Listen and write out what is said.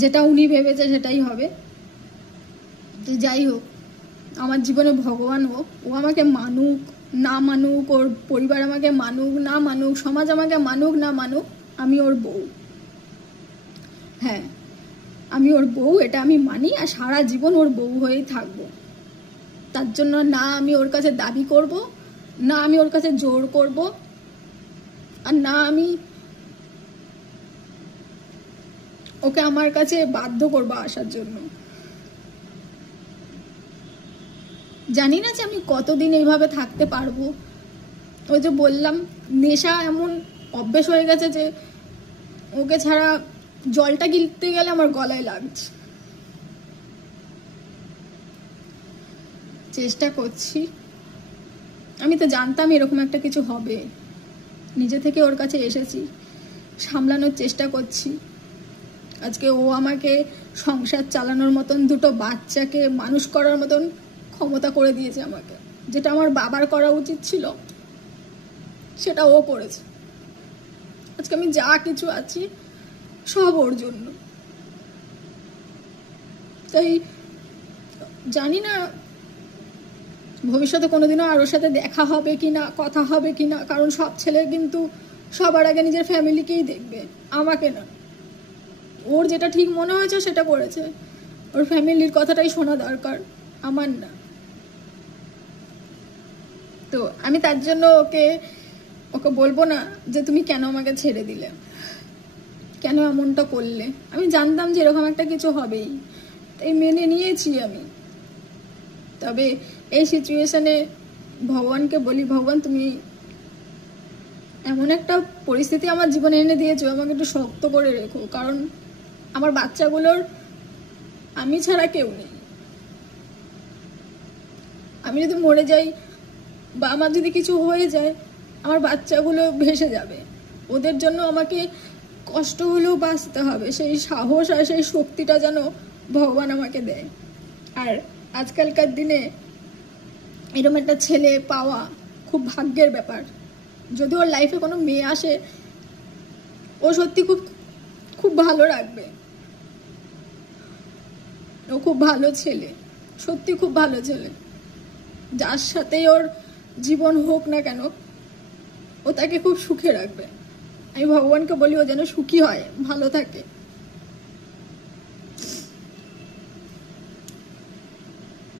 যেটা উনি ভেবেছে সেটাই হবে। তো যাই হোক, আমার জীবনে ভগবান হোক, ও আমাকে মানুক না মানুক, ওর পরিবার আমাকে মানুক না মানুক, সমাজ আমাকে মানুক না মানুক, আমি ওর বউ। হ্যাঁ, আমি ওর বউ, এটা আমি মানি, আর সারা জীবন ওর বউ হয়েই থাকবো। তার জন্য না আমি ওর কাছে দাবি করব, না আমি ওর কাছে জোর করব, আর না আমি ওকে আমার কাছে বাধ্য করবো আসার জন্য। জানি না যে আমি কতদিন এইভাবে থাকতে পারবো। ওই যে বললাম, নেশা এমন অভ্যেস হয়ে গেছে যে ওকে ছাড়া জলটা গিলতে গেলে আমার গলায় লাগছে। চেষ্টা করছি, আমি তো জানতাম এরকম একটা কিছু হবে, নিজে থেকে ওর কাছে এসেছি, সামলানোর চেষ্টা করছি। আজকে ও আমাকে সংসার চালানোর মতন, দুটো বাচ্চাকে মানুষ করার মতন ক্ষমতা করে দিয়েছে আমাকে। যেটা আমার বাবার করা উচিত ছিল সেটা ও করেছে। আজকে আমি যা কিছু আছি সব ওর জন্য। তাই জানি না ভবিষ্যতে কোনোদিনও আর ওর সাথে দেখা হবে কি না, কথা হবে কি না, কারণ সব ছেলে কিন্তু সবার আগে নিজের ফ্যামিলিকেই দেখবে, আমাকে না। ওর যেটা ঠিক মনে হয়েছে সেটা করেছে, ওর ফ্যামিলির কথাটাই শোনা দরকার, আমার না। তো আমি তার জন্য ওকে বলবো না যে তুমি কেন আমাকে ছেড়ে দিলে, কেন এমনটা করলে। আমি জানতাম যে এরকম একটা কিছু হবেই, তাই মেনে নিয়েছি আমি। তবে এই সিচুয়েশনে ভগবানকে বলি, ভগবান তুমি এমন একটা পরিস্থিতি আমার জীবনে এনে দিয়েছো, আমাকে একটু শক্ত করে রেখো, কারণ আমার বাচ্চাগুলোর আমি ছাড়া কেউ নেই। আমি যদি মরে যাই বা আমার যদি কিছু হয়ে যায়, আমার বাচ্চাগুলো ভেসে যাবে। ওদের জন্য আমাকে কষ্ট হলেও বাঁচতে হবে, সেই সাহস আর সেই শক্তিটা যেন ভগবান আমাকে দেয়। আর আজকালকার দিনে এরকম একটা ছেলে পাওয়া খুব ভাগ্যের ব্যাপার। যদি ওর লাইফে কোনো মেয়ে আসে, ও সত্যি খুব খুব ভালো রাখবে। ও খুব ভালো ছেলে, সত্যি খুব ভালো ছেলে। যার সাথেই ওর জীবন হোক না কেন, ও তাকে খুব সুখে রাখবে। আমি ভগবানকে বলি ও যেন সুখী হয়, ভালো থাকে।